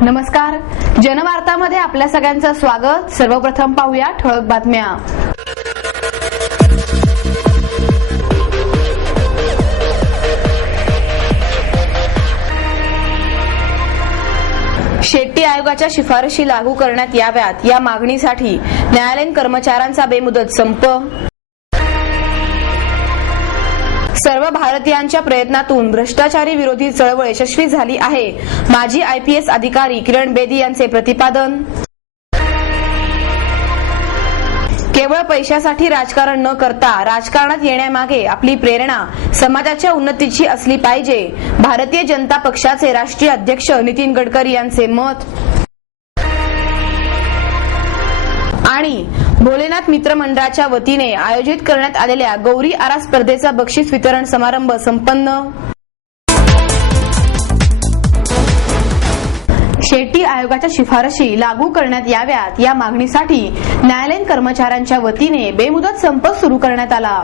नमस्कार, जनवार्तामध्ये आपल्या सगळ्यांचं स्वागत। सर्वप्रथम पाहूया ठळक बातम्या। शेट्टी आयोगाच्या शिफारशी लागू करण्यात याव्यात या मागणीसाठी न्यायालयीन कर्मचाऱ्यांचा बेमुदत संप। सर्व भारतीयांच्या प्रयत्नातून भ्रष्टाचारी विरोधी चळवळ यशस्वी झाली आहे, माजी IPS अधिकारी किरण बेदी यांचे प्रतिपादन। केवळ पैशासाठी राजकारण न करता राजकारणात येण्यामागे आपली प्रेरणा समाजाच्या उन्नतीची असली पाहिजे, भारतीय जनता पक्षाचे राष्ट्रीय अध्यक्ष नितीन गडकरी यांचे मत। आणि भोलेनाथ मित्र मंडळाच्या वतीने आयोजित करण्यात आलेल्या गौरी आरा स्पर्धेचा बक्षीस वितरण समारंभ संपन्न। शेट्टी आयोगाच्या शिफारशी लागू करण्यात याव्यात या मागणीसाठी न्यायालयीन कर्मचाऱ्यांच्या वतीने बेमुदत संप सुरू करण्यात आला।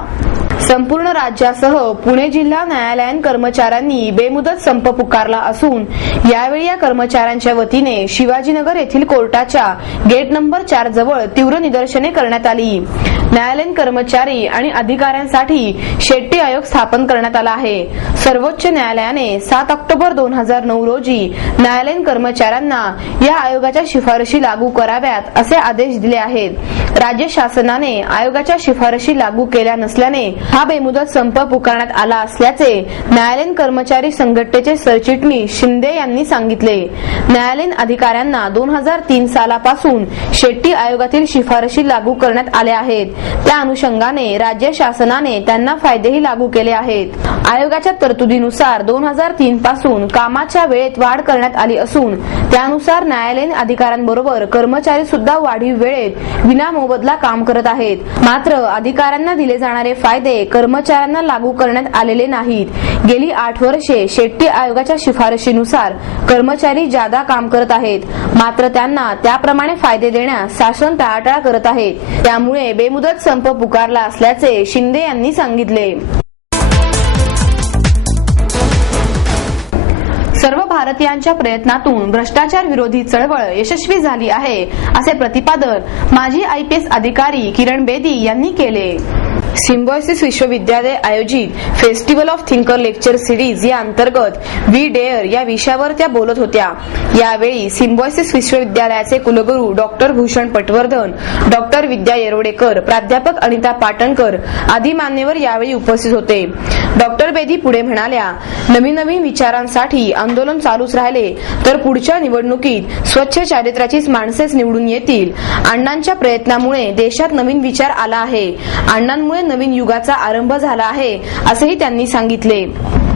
संपूर्ण राज्यासह पुणे जिल्हा न्यायालयीन कर्मचाऱ्यांनी बेमुदत संप पुकारला असून यावेळी या कर्मचाऱ्यांच्या वतीने शिवाजीनगर येथील कोर्टाच्या गेट नंबर 4 जवळ तीव्र निदर्शने करण्यात आली। न्यायालयीन कर्मचारी आणि अधिकाऱ्यांसाठी शेट्टी आयोग स्थापन करण्यात आला आहे। सर्वोच्च न्यायालयाने 7 ऑक्टोबर 2009 रोजी न्यायालयीन कर्मचाऱ्यांना या आयोगाच्या शिफारशी लागू कराव्यात असे आदेश दिले आहेत। राज्य शासनाने आयोगाच्या शिफारशी लागू केल्या नसल्याने हा बेमुदत संप पुकारण्यात आला असल्याचे न्यायालयीन कर्मचारी संघटनेचे सरचिटणीस शिंदे यांनी सांगितले। न्यायालयीन अधिकाऱ्यांना 2003 सालापासून शेट्टी आयोगातील शिफारशी लागू करण्यात आल्या आहेत। त्या अनुषंगाने राज्य शासनाने त्यांना फायदेही लागू केले आहेत। आयोगाच्या तरतुदीनुसार 2003 पासून कामाच्या वेळेत वाढ करण्यात आली असून त्यानुसार न्यायालयीन अधिकाऱ्यांबरोबर कर्मचारी सुद्धा वाढीव वेळेत विनामोबदला काम करत आहेत। मात्र अधिकाऱ्यांना दिले जाणारे फायदे कर्मचाऱ्यांना लागू करण्यात आलेले नाहीत। गेली 8 वर्षे शेट्टी आयोगाच्या शिफारशीनुसार कर्मचारी जादा काम करत आहेत, मात्र त्यांना त्याप्रमाणे फायदे देण्यास शासन टाळाटाळ करत आहे। त्यामुळे बेमुदत संप पुकारला असल्याचे शिंदे यांनी सांगितले। सर्व भारतीयांच्या प्रयत्नातून भ्रष्टाचार विरोधी चळवळ यशस्वी झाली आहे, असे प्रतिपादन माजी IPS अधिकारी किरण बेदी यांनी केले। सिम्बायोसिस विश्वविद्यालय आयोजित festival of thinker lecture series या अंतर्गत वी डेअर या विषयावर त्या बोलत होत्या। यावेळी सिम्बायोसिस विश्वविद्यालयाचे कुलगुरू डॉक्टर भूषण पटवर्धन, डॉक्टर विद्या येरोडेकर, प्राध्यापक अनिता पाटणकर आदी मान्यवर यावेळी उपस्थित होते। डॉक्टर बेदी पुढे म्हणाल्या, नवीन नवीन विचारांसाठी आंदोलन चालूच राहिले तर पुढच्या निवडणुकीत स्वच्छ चारित्र्याचीच माणसेच निवडून येतील। अण्णांच्या प्रयत्नामुळे देशात नवीन विचार आला आहे, अण्णांमुळे नवीन युगाचा आरंभ झाला आहे, असेही त्यांनी सांगितले।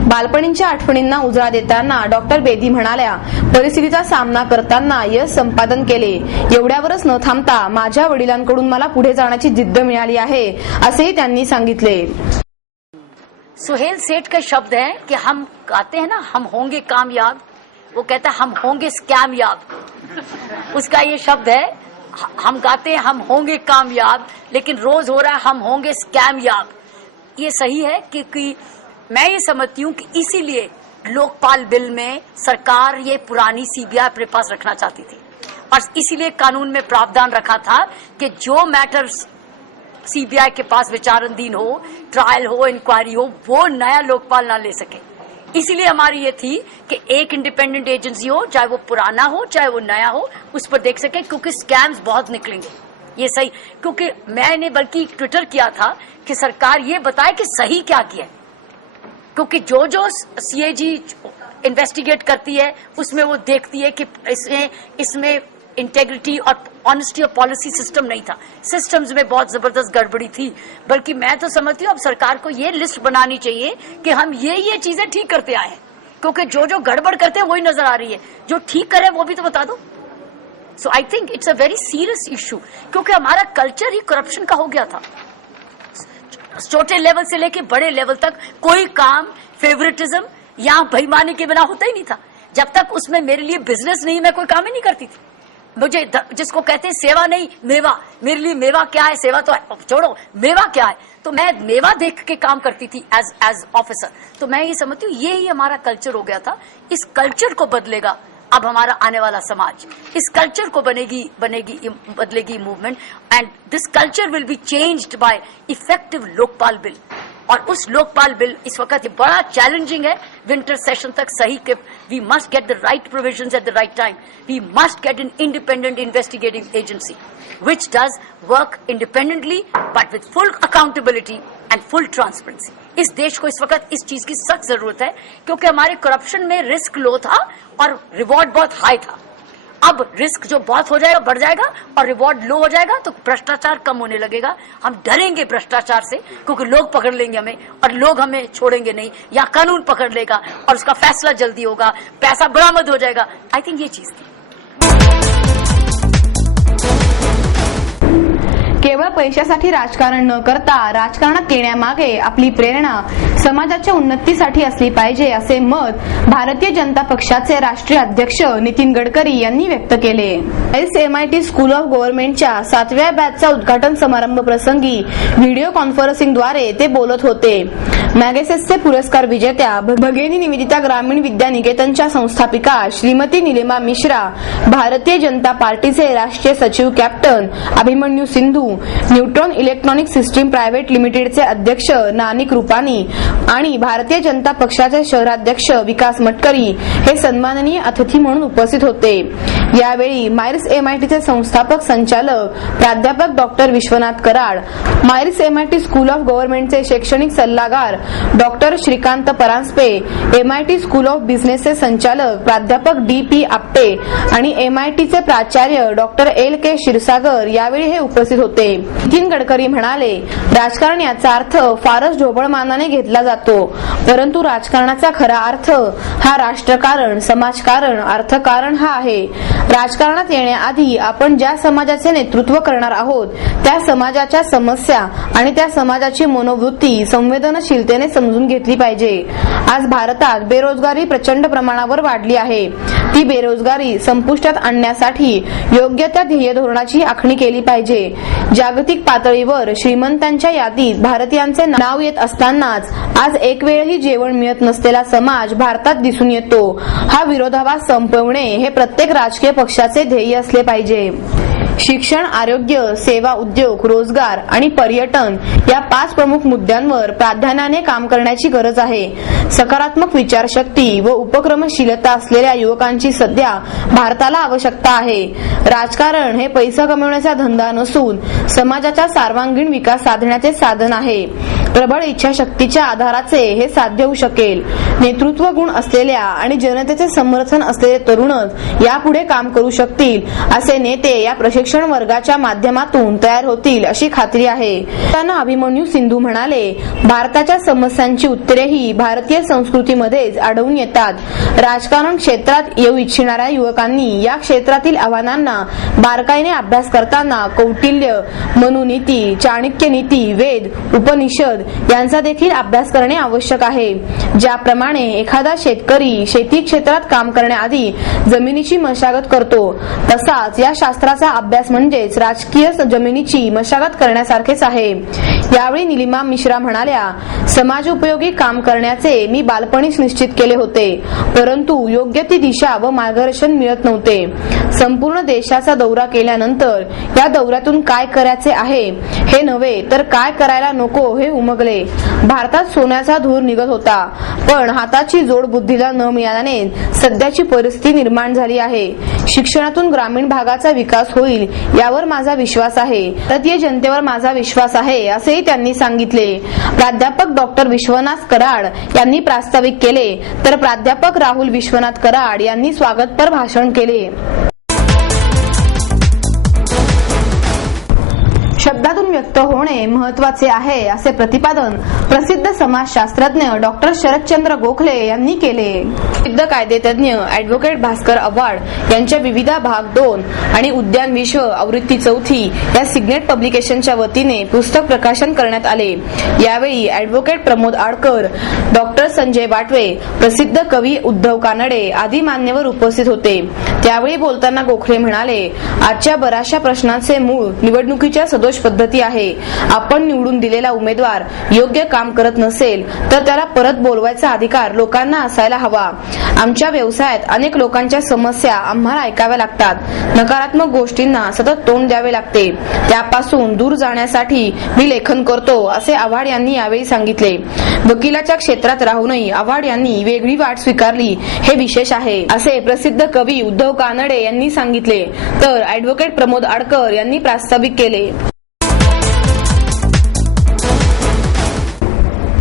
बालपणीच्या आठवणींना उजाळा देताना डॉक्टर बेदी म्हणाल्या, परिस्थितीचा सामना करताना यश संपादन केले, एवढ्यावरच न थांबता माझ्या वडिलांकडून मला पुढे जाण्याची जिद्द मिळाली आहे, असेही त्यांनी सांगितले। सुहेल सेठ का शब्द है कि हम कहते हैं ना हम होंगे कामयाब, वो कहता है हम होंगे स्कैमयाब। उसका ये शब्द है, हम गाते हैं हम होंगे कामयाब, लेकिन रोज हो रहा है हम होंगे स्कैमयाब। ये सही है क्योंकि मैं ये समझती हूँ कि इसीलिए लोकपाल बिल में सरकार ये पुरानी CBI अपने पास रखना चाहती थी और इसीलिए कानून में प्रावधान रखा था कि जो मैटर्स CBI के पास विचाराधीन हो, ट्रायल हो, इंक्वायरी हो, वो नया लोकपाल ना ले सके। इसीलिए हमारी ये थी कि एक इंडिपेंडेंट एजेंसी हो, चाहे वो पुराना हो चाहे वो नया हो, उस पर देख सके, क्योंकि स्कैम्स बहुत निकलेंगे। ये सही, क्योंकि मैंने बल्कि ट्विटर किया था कि सरकार ये बताए कि सही क्या किया है, क्योंकि जो जो CAG इन्वेस्टिगेट करती है उसमें वो देखती है कि इसमें इंटेग्रिटी और ऑनेस्टी और पॉलिसी सिस्टम नहीं था, सिस्टम्स में बहुत जबरदस्त गड़बड़ी थी। बल्कि मैं तो समझती हूँ अब सरकार को ये लिस्ट बनानी चाहिए कि हम ये चीजें ठीक करते आए हैं, क्योंकि जो जो गड़बड़ करते हैं वही नजर आ रही है, जो ठीक करे वो भी तो बता दो। So I think it's a very serious issue, क्योंकि हमारा कल्चर ही करप्शन का हो गया था। छोटे लेवल से लेके बड़े लेवल तक कोई काम फेवरेटिज्म या बेईमानी के बिना होता ही नहीं था। जब तक उसमें मेरे लिए बिजनेस नहीं, मैं कोई काम ही नहीं करती थी। मुझे जिसको कहते हैं सेवा नहीं मेवा, मेरे लिए मेवा क्या है, सेवा तो छोड़ो, मेवा क्या है, तो मैं मेवा देख के काम करती थी एज ऑफिसर। तो मैं ये समझती हूँ ये ही हमारा कल्चर हो गया था। इस कल्चर को बदलेगा अब हमारा आने वाला समाज, इस कल्चर को बदलेगी movement, end this culture will be changed by effective Lokpal bill. और उस लोकपाल बिल इस वक्त ये बड़ा चैलेंजिंग है विंटर सेशन तक सही के we must get the right provisions at the right time. We must get an independent investigating agency which does work independently but with full accountability and full transparency। इस देश को इस वक्त इस चीज की सख्त जरूरत है, क्योंकि हमारे करप्शन में रिस्क लो था और रिवॉर्ड बहुत हाई था। अब रिस्क जो बहुत हो जाएगा बढ़ जाएगा और रिवॉर्ड लो हो जाएगा, तो भ्रष्टाचार कम होने लगेगा। हम डरेंगे भ्रष्टाचार से क्योंकि लोग पकड़ लेंगे हमें और लोग हमें छोड़ेंगे नहीं, या कानून पकड़ लेगा और उसका फैसला जल्दी होगा, पैसा बरामद हो जाएगा। आई थिंक ये चीज थी। केवळ पैशासाठी राजकारण न करता राजकारणात येण्यामागे आपली प्रेरणा समाजाच्या उन्नतीसाठी असली पाहिजे, असे मत भारतीय जनता पक्षाचे राष्ट्रीय अध्यक्ष नितीन गडकरी यांनी व्यक्त केले। MIT स्कूल ऑफ गव्हर्नमेंटच्या 7व्या बॅचचा उद्घाटन समारंभ प्रसंगी व्हिडिओ कॉन्फरन्सिंगद्वारे ते बोलत होते। मॅगसेसचे पुरस्कार विजेत्या भगिनी निवेदिता ग्रामीण विद्या निकेतनच्या संस्थापिका श्रीमती निलिमा मिश्रा, भारतीय जनता पार्टीचे राष्ट्रीय सचिव captain Abhimanyu Sindhu, neutron electronic system private लिमिटेडचे अध्यक्ष नानिक रुपानी आणि भारतीय जनता पक्षाचे शहराध्यक्ष विकास मटकरी हे सन्माननीय अतिथी म्हणून उपस्थित होते। यावेळी मायर्स MITचे संस्थापक संचालक प्राध्यापक doctor Vishwanath Karad, MAEER's MIT school of गव्हर्नमेंटचे शैक्षणिक सल्लागार doctor Shrikant Paranjpe, MIT school of बिझनेसचे संचालक प्राध्यापक DP आपटे आणि MITचे प्राचार्य डॉक्टर LK क्षीरसागर यावेळी हे उपस्थित होते। नितीन गडकरी म्हणाले, राजकारण याचा अर्थ फारच ढोबळमानाने घेतला जातो, परंतु राजकारणाचा खरा अर्थ हा राष्ट्रकारण, समाजकारण, अर्थकारण हा आहे। राजकारणात येण्याआधी आपण ज्या समाजाचे नेतृत्व करणार आहोत त्या समाजाच्या समस्या आणि त्या समाजाची मनोवृत्ती संवेदनशीलतेने समजून घेतली पाहिजे। आज भारतात बेरोजगारी प्रचंड प्रमाणावर वाढली आहे। ती बेरोजगारी संपुष्टात आणण्यासाठी योग्य त्या ध्येय धोरणाची आखणी केली पाहिजे। जागतिक पातळीवर श्रीमंतांच्या यादीत भारतीयांचे नाव येत असतानाच आज एक वेळही जेवण मिळत नसलेला समाज भारतात दिसून येतो। हा विरोधाभास संपवणे हे प्रत्येक राजकीय पक्षाचे ध्येय असले पाहिजे। शिक्षण, आरोग्य, सेवा उद्योग, रोजगार आणि पर्यटन या 5 प्रमुख मुद्द्यांवर प्राधान्याने काम करण्याची गरज आहे। सकारात्मक विचारशक्ती व उपक्रमशीलता असलेल्या युवकांची सध्या भारताला आवश्यकता आहे। राजकारण हे पैसा कमवण्याचा धंदा नसून समाजाचा सर्वांगीण विकास साधण्याचे साधन आहे। प्रबळ इच्छाशक्तीच्या आधाराचे हे साध्य होऊ शकेल। नेतृत्व गुण असलेल्या आणि जनतेचे समर्थन असलेले तरुणच यापुढे काम करू शकतील, असे नेते या प्रशिक्षण वर्गाच्या माध्यमातून तयार होतील अशी खात्री आहे। त्यांना अभिमन्यू सिंधू म्हणाले, भारताच्या समस्यांची उत्तरेही भारतीय संस्कृतीमध्येच आढळून येतात। राजकारण क्षेत्रात येऊ इच्छिणाऱ्या युवकांनी या क्षेत्रातील आव्हानांना बारकाईने अभ्यास करताना कौटिल्य, मनुनीती, चाणक्य नीती, वेद, उपनिषद यांचा देखील अभ्यास करणे आवश्यक आहे। ज्याप्रमाणे एखादा शेतकरी शेती क्षेत्रात काम करण्याआधी जमिनीची मशागत करतो, तसाच या शास्त्राचा अभ्यास म्हणजेच राजकीय जमिनीची मशागत करण्यासारखेच आहे। यावेळी निलिमा मिश्रा म्हणाल्या, समाज उपयोगी काम करण्याचे मी बालपणीच निश्चित केले होते, परंतु योग्य ती दिशा व मार्गदर्शन मिळत नव्हते। संपूर्ण देशाचा दौरा केल्यानंतर या दौऱ्यातून काय करायचे आहे हे नव्हे तर काय करायला नको हे उमगले। भारतात सोन्याचा धूर निघत होता, पण हाताची जोड बुद्धीला न मिळाल्याने सध्याची परिस्थिती निर्माण झाली आहे। शिक्षणातून ग्रामीण भागाचा विकास होईल यावर माझा विश्वास आहे, भारतीय जनतेवर माझा विश्वास आहे, असेही त्यांनी सांगितले। प्राध्यापक डॉक्टर विश्वनाथ कराड यांनी प्रास्ताविक केले, तर प्राध्यापक राहुल विश्वनाथ कराड यांनी स्वागतपर भाषण केले। शब्दातून व्यक्त होणे महत्वाचे आहे, असे प्रतिपादन प्रसिद्ध समाजशास्त्रज्ञ डॉक्टर शरदचंद्र गोखले यांनी केले। प्रसिद्ध कायदेतज्ञ ॲडव्होकेट भास्कर आव्हाड यांच्या विविधा भाग 2 आणि उद्यान विश्व आवृत्ती 4 या सिग्नेट पब्लिकेशनच्या वतीने पुस्तक प्रकाशन करण्यात आले। यावेळी ॲडव्होकेट प्रमोद आडकर, डॉक्टर संजय बाटवे, प्रसिद्ध कवी उद्धव कानडे आदी मान्यवर उपस्थित होते। त्यावेळी बोलताना गोखले म्हणाले, आजच्या बऱ्याचशा प्रश्नांचे मूळ निवडणुकीच्या सदोष पद्धती आहे। आपण निवडून दिलेला उमेदवार योग्य काम करत नसेल तर त्याला परत बोलवायचा अधिकार लोकांना असायला हवा। आमच्या व्यवसायात अनेक लोकांच्या समस्या आम्हाला ऐकाव्या लागतात. नकारात्मक गोष्टींना सतत तोंड द्यावे लागते. त्यापासून दूर जाण्यासाठी मी लेखन करतो, असे आव्हाड यांनी यावेळी सांगितले. वकिलाच्या क्षेत्रात राहूनही आव्हाड यांनी वेगळी वाट स्वीकारली हे विशेष आहे, असे प्रसिद्ध कवी उद्धव कानडे यांनी सांगितले. तर ॲडव्होकेट प्रमोद आडकर यांनी प्रास्ताविक केले.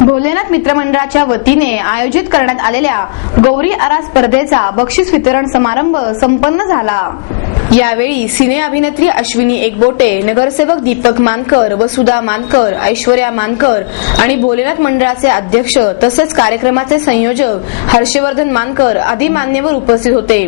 भोलेनाथ मित्रमंडळाच्या वतीने आयोजित करण्यात आलेल्या गौरी आरा स्पर्धेचा बक्षीस वितरण समारंभ संपन्न झाला. यावेळी सिने अभिनेत्री अश्विनी एकबोटे, नगरसेवक दीपक मानकर, वसुधा मानकर, ऐश्वर्या मानकर आणि भोलेनाथ मंडळाचे अध्यक्ष तसेच कार्यक्रमाचे संयोजक हर्षवर्धन मानकर आदी मान्यवर उपस्थित होते.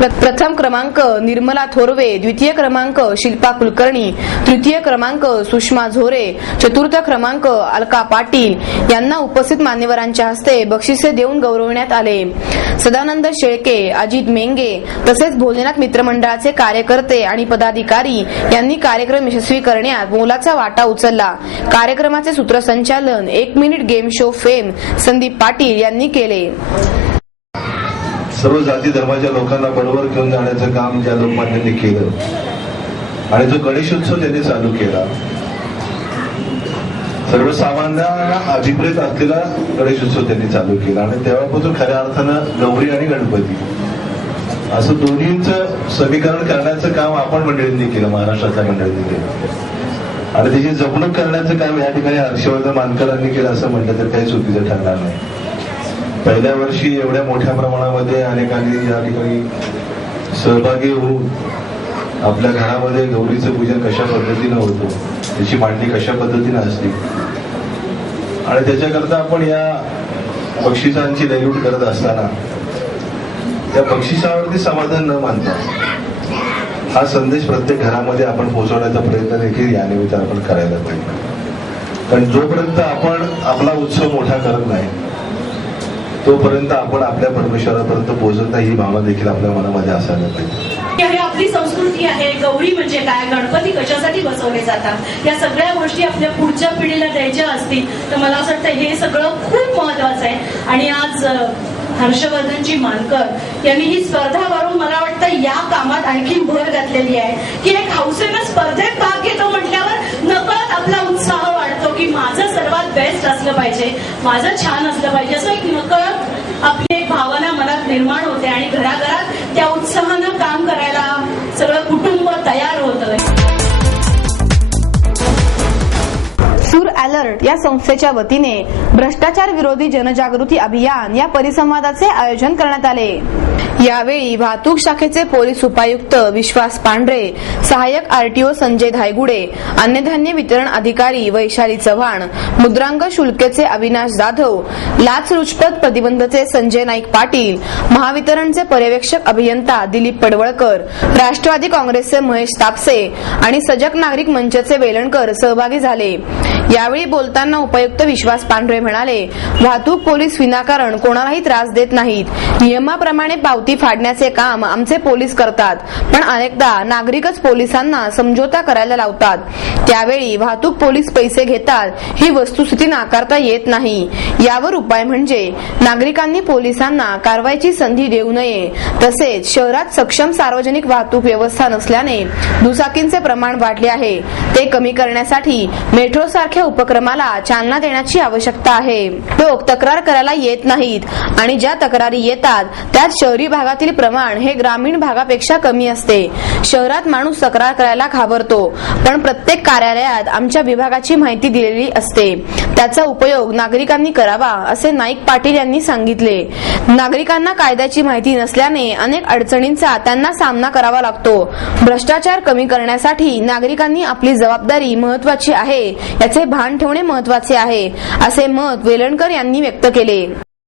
प्रथम क्रमांक निर्मला थोरवे, द्वितीय क्रमांक शिल्पा कुलकर्णी, तृतीय क्रमांक सुषमा झोरे, चतुर्थ क्रमांक अलका पाटील यांना उपस्थित मान्यवरांच्या हस्ते बक्षिसे देऊन गौरवण्यात आले. सदानंद शेळके, अजित मेंगे तसेच भोलेनाथ मित्रमंडळाचे कार्यकर्ते आणि पदाधिकारी यांनी कार्यक्रम यशस्वी करण्यात मोलाचा वाटा उचलला. कार्यक्रमाचे सूत्रसंचालन 1 minute game show fame Sandeep Patil यांनी केले. सर्व जाती धर्माच्या लोकांना बरोबर घेऊन जाण्याचं काम ज्या लोकमान्यांनी केलं आणि जो गणेशोत्सव त्यांनी चालू केला, सर्वसामान्यांना अभिप्रेत असलेला गणेशोत्सव त्यांनी चालू केला आणि तेव्हापासून खऱ्या अर्थानं गौरी आणि गणपती असं दोन्हींचं समीकरण करण्याचं काम आपण मंडळींनी केलं, महाराष्ट्राच्या मंडळींनी केलं आणि त्याची जपणूक करण्याचं काम या ठिकाणी हर्षवर्धन मानकरांनी केलं असं म्हटलं तर काही चुकीचं ठरणार नाही. पहिल्या वर्षी एवढ्या मोठ्या प्रमाणामध्ये अनेकांनी या ठिकाणी सहभागी होऊन आपल्या घरामध्ये गौरीचं पूजन कशा पद्धतीनं होतं, त्याची मांडणी कशा पद्धतीनं असली आणि त्याच्याकरता आपण या बक्षिसांची लयलूट करत असताना त्या बक्षिसावरती समाधान न मानता हा संदेश प्रत्येक घरामध्ये आपण पोहोचवण्याचा प्रयत्न देखील या निमित्तानं आपण करायला पाहिजे. कारण जोपर्यंत आपण आपला उत्सव मोठा करत नाही तोपर्यंत आपण आपल्या परमेश्वरापर्यंत पोहोचत नाही, ही भावना देखील आपल्या मनामध्ये असायला पाहिजे. ही आपली संस्कृती आहे. गौरी म्हणजे काय, गणपती कशासाठी बसवले जातात, या सगळ्या गोष्टी आपल्या पुढच्या पिढीला द्यायच्या असतील तर मला असं वाटतं हे सगळं खूप महत्वाचं आहे. आणि आज हर्षवर्धनजी मानकर यांनी ही स्पर्धा भरून मला वाटतं या कामात आणखी भर घातलेली आहे की एक हौसेनं स्पर्धेत भाग घेतो म्हटल्यावर नकळत आपला उत्साह वाढतो की माझं सर्वात बेस्ट असलं पाहिजे, माझं छान असलं पाहिजे, असं एक नकळत आपली एक भावना मनात निर्माण होते आणि घराघरात त्या उत्साहानं काम करायला सगळं कुटुंब तयार होतं. सूर अलर्ट या संस्थेच्या वतीने भ्रष्टाचार विरोधी जनजागृती अभियान या परिसंवादाचे आयोजन करण्यात आले. यावेळी वाहतूक शाखेचे पोलीस उपायुक्त विश्वास पांढरे, सहाय्यक आरटीओ संजय धायगुडे, अन्नधान्य वितरण अधिकारी वैशाली चव्हाण, मुद्रांक शुल्कचे अविनाश जाधव, लाचलुचपत प्रतिबंधचे संजय नाईक पाटील, महावितरणचे पर्यवेक्षक अभियंता दिलीप पडवळकर, राष्ट्रवादी काँग्रेसचे महेश तापसे आणि सजग नागरिक मंचचे वेलणकर सहभागी झाले. यावेळी बोलताना उपायुक्त विश्वास पांढरे म्हणाले, वाहतूक पोलीस विनाकारण कोणालाही त्रास देत नाहीत. नियमाप्रमाणे पावती फाडण्याचे काम आमचे पोलीस करतात, पण अनेकदा नागरिकच पोलिसांना समझोता करायला लावतात. त्यावेळी वाहतूक पोलीस पैसे घेतात ही वस्तुस्थिती नाकारता येत नाही. यावर उपाय म्हणजे नागरिकांनी पोलिसांना कारवाईची संधी देऊ नये. तसेच शहरात सक्षम सार्वजनिक वाहतूक व्यवस्था नसल्याने दुचाकींचे प्रमाण वाढले आहे, ते कमी करण्यासाठी मेट्रो सारख्या उपक्रमाला चालना देण्याची आवश्यकता आहे. लोक तक्रार करायला येत नाहीत आणि ज्या तक्रारी येतात त्यात शहरी भागातील प्रमाण हे ग्रामीण भागापेक्षा कमी असते. शहरात माणूस तक्रार करायला घाबरतो, पण प्रत्येक कार्यालयात आमच्या विभागाची माहिती दिलेली असते. त्याचा उपयोग नागरिकांनी करावा, असे नाईक पाटील यांनी सांगितले. नागरिकांना कायद्याची माहिती नसल्याने अनेक अडचणींचा त्यांना सामना करावा लागतो. भ्रष्टाचार कमी करण्यासाठी नागरिकांनी आपली जबाबदारी महत्वाची आहे याचे भान ठेवणे महत्वाचे आहे, असे मत वेलणकर यांनी व्यक्त केले.